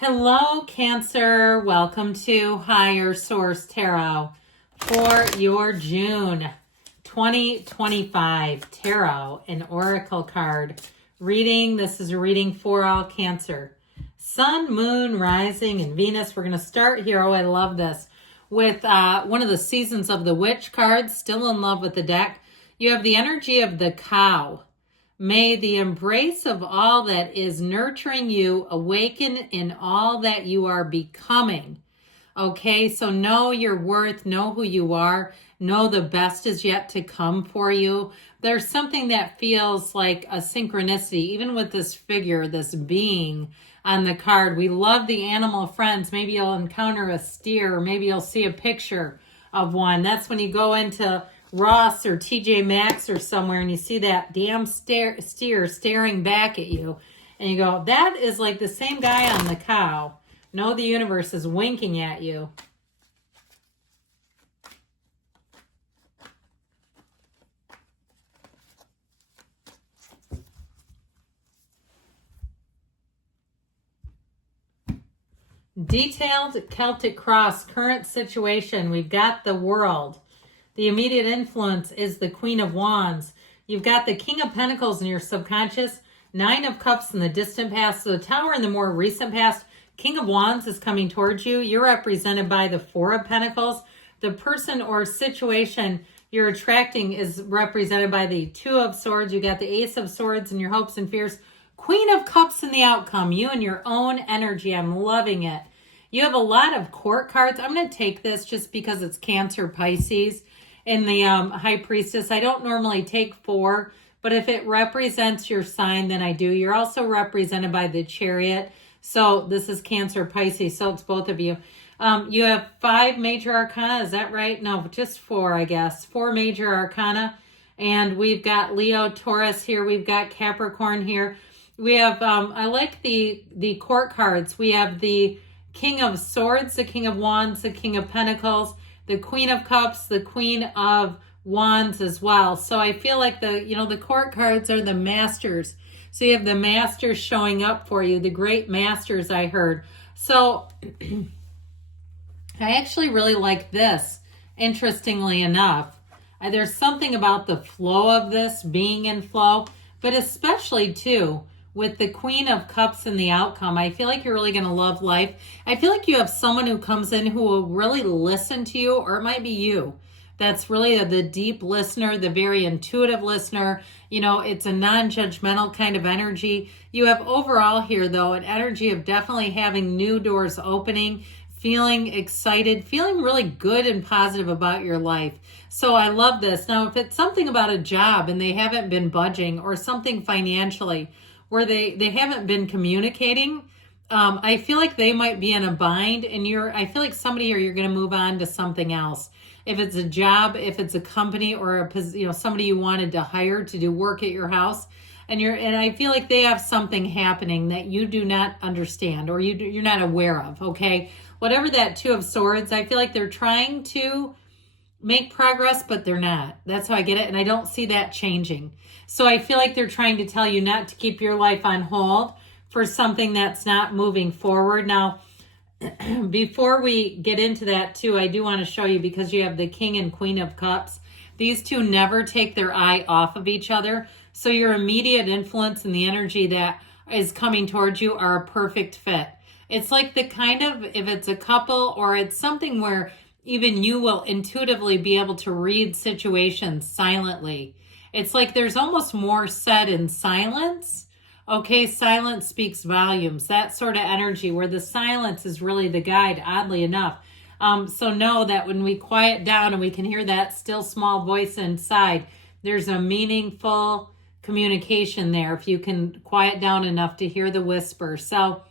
Hello, Cancer. Welcome to Higher Source Tarot for your June 2025 Tarot and Oracle card reading. This is a reading for all Cancer. Sun, Moon, Rising, and Venus. We're going to start here. Oh, I love this. With one of the Seasons of the Witch cards. Still in love with the deck. You have the energy of the cow. May the embrace of all that is nurturing you awaken in all that you are becoming. Okay, so know your worth, know who you are, know the best is yet to come for you. There's something that feels like a synchronicity, even with this figure, this being on the card. We love the animal friends. Maybe you'll encounter a steer, or maybe you'll see a picture of one. That's when you go into Ross or TJ Maxx or somewhere and you see that damn steer staring back at you and you go, that is like the same guy on the cow. No, the universe is winking at you. Detailed Celtic cross, current situation. We've got the World. The immediate influence is the Queen of Wands. You've got the King of Pentacles in your subconscious, Nine of Cups in the distant past, so the Tower in the more recent past. King of Wands is coming towards you. You're represented by the Four of Pentacles. The person or situation you're attracting is represented by the Two of Swords. You got the Ace of Swords and your hopes and fears. Queen of Cups in the outcome. You and your own energy. I'm loving it. You have a lot of court cards. I'm going to take this just because it's Cancer, Pisces. In the High Priestess, I don't normally take 4, but if it represents your sign, then I do. You're also represented by the Chariot. So this is Cancer, Pisces, so it's both of you. You have 5 major arcana, is that right? No, just 4, I guess. 4 major arcana. And we've got Leo, Taurus here. We've got Capricorn here. We have, I like the court cards. We have the King of Swords, the King of Wands, the King of Pentacles, the Queen of Cups, the Queen of Wands as well. So I feel like the court cards are the masters. So you have the masters showing up for you, the great masters I heard. So I actually really like this, interestingly enough. There's something about the flow of this, being in flow, but especially too, with the Queen of Cups in the outcome, I feel like you're really going to love life. I feel like you have someone who comes in who will really listen to you, or it might be you. That's really the deep listener, the very intuitive listener. You know, it's a non-judgmental kind of energy. You have overall here, though, an energy of definitely having new doors opening, feeling excited, feeling really good and positive about your life. So I love this. Now, if it's something about a job and they haven't been budging, or something financially, where they haven't been communicating, I feel like they might be in a bind, and I feel like somebody, or you're going to move on to something else. If it's a job, if it's a company, or somebody you wanted to hire to do work at your house, and I feel like they have something happening that you do not understand, or you're not aware of. Okay, whatever that Two of Swords, I feel like they're trying to make progress, but they're not. That's how I get it, and I don't see that changing. So I feel like they're trying to tell you not to keep your life on hold for something that's not moving forward. Now, before we get into that too, I do want to show you, because you have the King and Queen of Cups. These two never take their eye off of each other. So your immediate influence and the energy that is coming towards you are a perfect fit. It's like the kind of, if it's a couple, or it's something where even you will intuitively be able to read situations silently. It's like there's almost more said in silence. Okay, silence speaks volumes. That sort of energy where the silence is really the guide, oddly enough. So know that when we quiet down and we can hear that still small voice inside, there's a meaningful communication there if you can quiet down enough to hear the whisper. So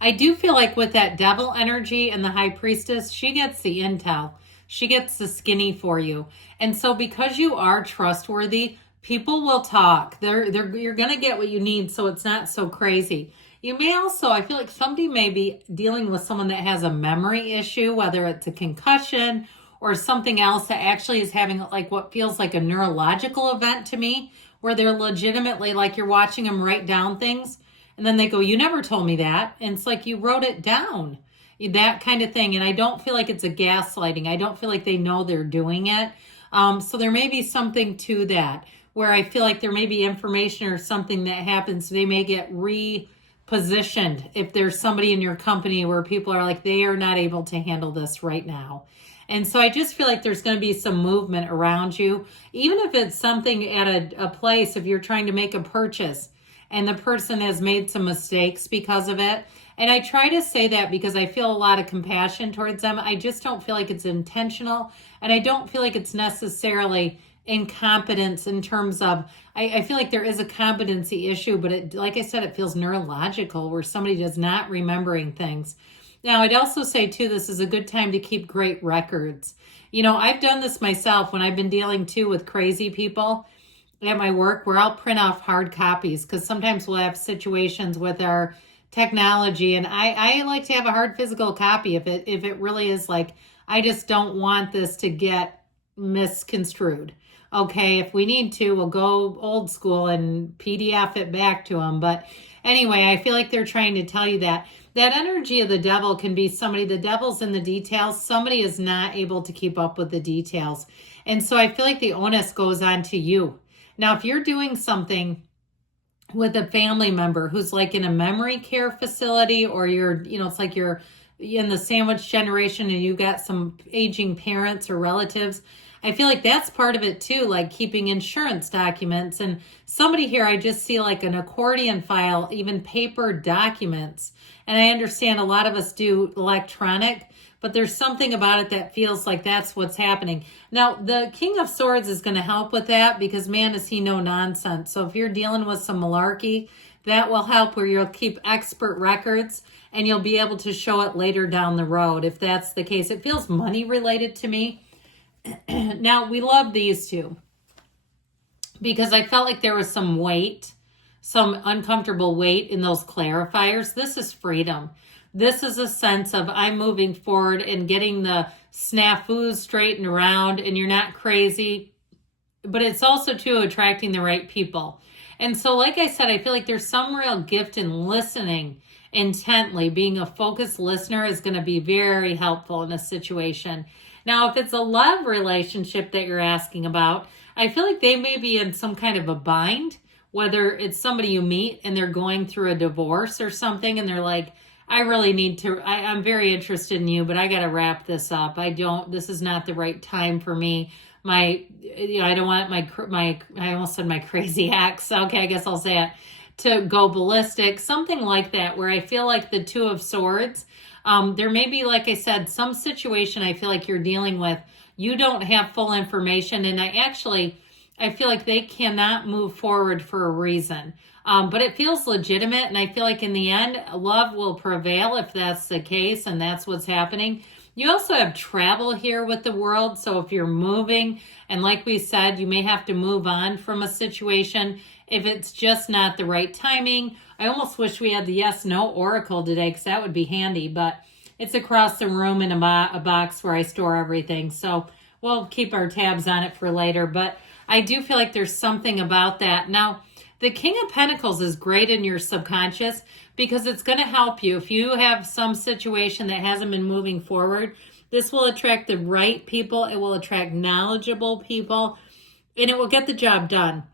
I do feel like with that Devil energy and the High Priestess, she gets the intel. She gets the skinny for you. And so because you are trustworthy, people will talk. You're going to get what you need, so it's not so crazy. You may also, I feel like somebody may be dealing with someone that has a memory issue, whether it's a concussion or something else that actually is having like what feels like a neurological event to me, where they're legitimately, like, you're watching them write down things And then they go, you never told me that. And it's like, you wrote it down, that kind of thing. And I don't feel like it's a gaslighting. I don't feel like they know they're doing it. So there may be something to that, where I feel like there may be information or something that happens. They may get repositioned if there's somebody in your company where people are like, they are not able to handle this right now. And so I just feel like there's going to be some movement around you, even if it's something at a place, if you're trying to make a purchase and the person has made some mistakes because of it. And I try to say that because I feel a lot of compassion towards them. I just don't feel like it's intentional. And I don't feel like it's necessarily incompetence in terms of, I feel like there is a competency issue, but it, like I said, it feels neurological where somebody does not remembering things. Now, I'd also say, too, this is a good time to keep great records. You know, I've done this myself when I've been dealing, too, with crazy people at my work where I'll print off hard copies because sometimes we'll have situations with our technology. And I like to have a hard physical copy if it really is like, I just don't want this to get misconstrued. Okay, if we need to, we'll go old school and PDF it back to them. But anyway, I feel like they're trying to tell you that energy of the devil can be somebody, the devil's in the details. Somebody is not able to keep up with the details. And so I feel like the onus goes on to you. Now, if you're doing something with a family member who's like in a memory care facility, or you're, you know, it's like you're in the sandwich generation and you got some aging parents or relatives, I feel like that's part of it too, like keeping insurance documents. And somebody here, I just see like an accordion file, even paper documents. And I understand a lot of us do electronic, but there's something about it that feels like that's what's happening. Now, the King of Swords is going to help with that because, man, is he no nonsense. So if you're dealing with some malarkey, that will help where you'll keep expert records and you'll be able to show it later down the road if that's the case. It feels money related to me. Now, we love these two because I felt like there was some weight, some uncomfortable weight in those clarifiers. This is freedom. This is a sense of I'm moving forward and getting the snafus straightened around and you're not crazy. But it's also, too, attracting the right people. And so, like I said, I feel like there's some real gift in listening intently. Being a focused listener is going to be very helpful in a situation. Now, if it's a love relationship that you're asking about, I feel like they may be in some kind of a bind, whether it's somebody you meet and they're going through a divorce or something and they're like, I really need to, I'm very interested in you, but I got to wrap this up. This is not the right time for me. I don't want I almost said my crazy ex. Okay, I guess I'll say it, to go ballistic, something like that, where I feel like the Two of Swords, there may be, like I said, some situation I feel like you're dealing with, you don't have full information. And I feel like they cannot move forward for a reason. But it feels legitimate. And I feel like in the end, love will prevail if that's the case and that's what's happening. You also have travel here with the World. So if you're moving, and like we said, you may have to move on from a situation if it's just not the right timing. I almost wish we had the yes/no oracle today because that would be handy, but it's across the room in a box where I store everything. So we'll keep our tabs on it for later, but I do feel like there's something about that. Now, the King of Pentacles is great in your subconscious because it's going to help you. If you have some situation that hasn't been moving forward, this will attract the right people. It will attract knowledgeable people, and it will get the job done.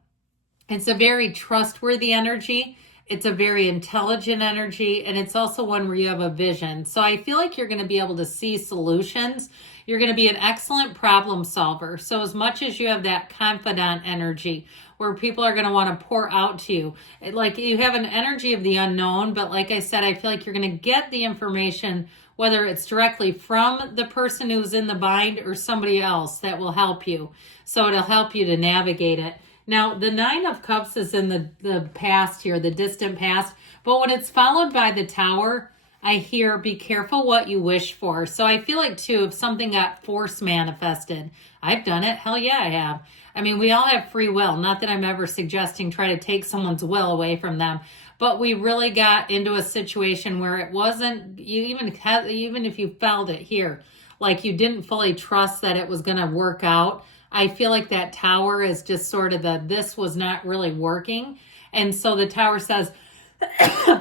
It's a very trustworthy energy. It's a very intelligent energy, and it's also one where you have a vision. So I feel like you're going to be able to see solutions. You're going to be an excellent problem solver. So as much as you have that confidant energy where people are going to want to pour out to you, like you have an energy of the unknown, but like I said, I feel like you're going to get the information, whether it's directly from the person who's in the bind or somebody else that will help you. So it'll help you to navigate it. Now, the Nine of Cups is in the past here, the distant past. But when it's followed by the Tower, I hear, be careful what you wish for. So I feel like, too, if something got force manifested, I've done it. Hell yeah, I have. I mean, we all have free will. Not that I'm ever suggesting try to take someone's will away from them. But we really got into a situation where it wasn't, even if you felt it here, like you didn't fully trust that it was going to work out. I feel like that Tower is just sort of this was not really working. And so the Tower says,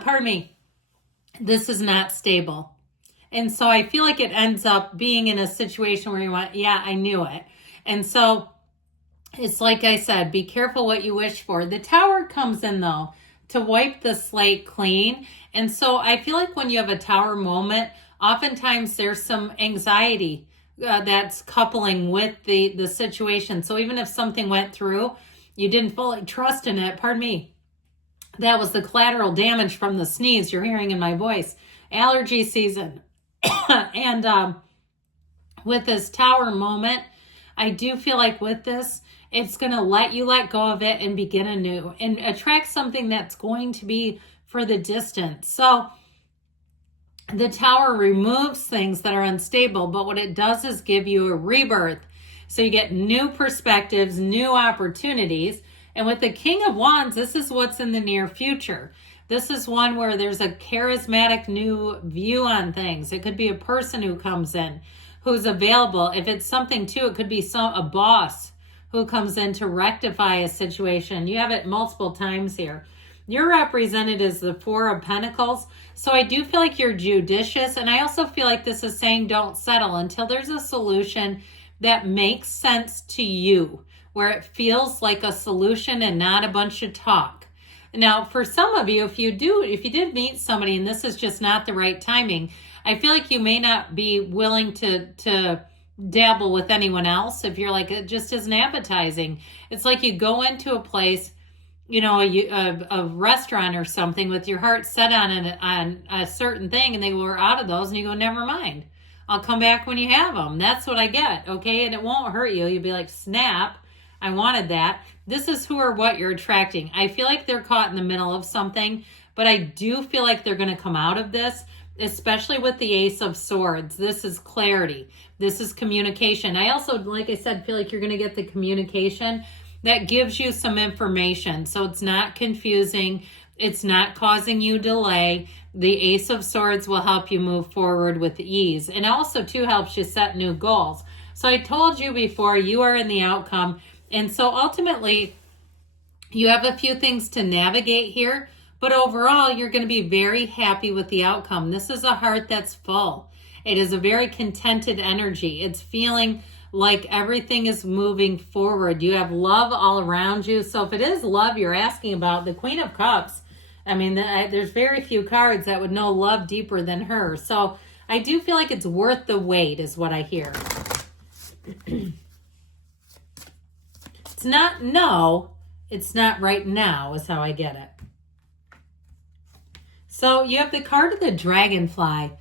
pardon me, this is not stable. And so I feel like it ends up being in a situation where you want, yeah, I knew it. And so it's like I said, be careful what you wish for. The Tower comes in, though, to wipe the slate clean. And so I feel like when you have a Tower moment, oftentimes there's some anxiety that's coupling with the situation. So even if something went through, you didn't fully trust in it, pardon me, that was the collateral damage from the sneeze you're hearing in my voice. Allergy season. And with this Tower moment, I do feel like with this, it's going to let you let go of it and begin anew and attract something that's going to be for the distance. So the Tower removes things that are unstable, but what it does is give you a rebirth. So you get new perspectives, new opportunities. And with the King of Wands, this is what's in the near future. This is one where there's a charismatic new view on things. It could be a person who comes in, who's available. If it's something too, it could be a boss who comes in to rectify a situation. You have it multiple times here. You're represented as the Four of Pentacles. So I do feel like you're judicious. And I also feel like this is saying don't settle until there's a solution that makes sense to you, where it feels like a solution and not a bunch of talk. Now, for some of you, if you did meet somebody and this is just not the right timing, I feel like you may not be willing to dabble with anyone else if you're like, it just isn't appetizing. It's like you go into a place, you know, a restaurant or something with your heart set on a certain thing, and they were out of those, and you go, never mind. I'll come back when you have them. That's what I get, okay? And it won't hurt you. You'll be like, snap, I wanted that. This is who or what you're attracting. I feel like they're caught in the middle of something, but I do feel like they're going to come out of this, especially with the Ace of Swords. This is clarity. This is communication. I also, like I said, feel like you're going to get the communication that gives you some information. So it's not confusing. It's not causing you delay. The Ace of Swords will help you move forward with ease. And also, too, helps you set new goals. So I told you before, you are in the outcome. And so ultimately, you have a few things to navigate here. But overall, you're going to be very happy with the outcome. This is a heart that's full. It is a very contented energy. It's feeling like everything is moving forward. You have love all around you. So if it is love you're asking about, the Queen of Cups, I mean, there's very few cards that would know love deeper than her. So I do feel like it's worth the wait is what I hear. It's not no, it's not right now is how I get it. So you have the card of the Dragonfly.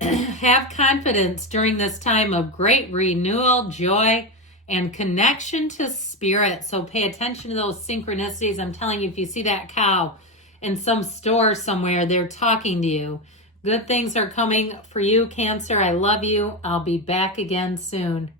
Have confidence during this time of great renewal, joy, and connection to spirit. So pay attention to those synchronicities. I'm telling you, if you see that cow in some store somewhere, they're talking to you. Good things are coming for you, Cancer. I love you. I'll be back again soon.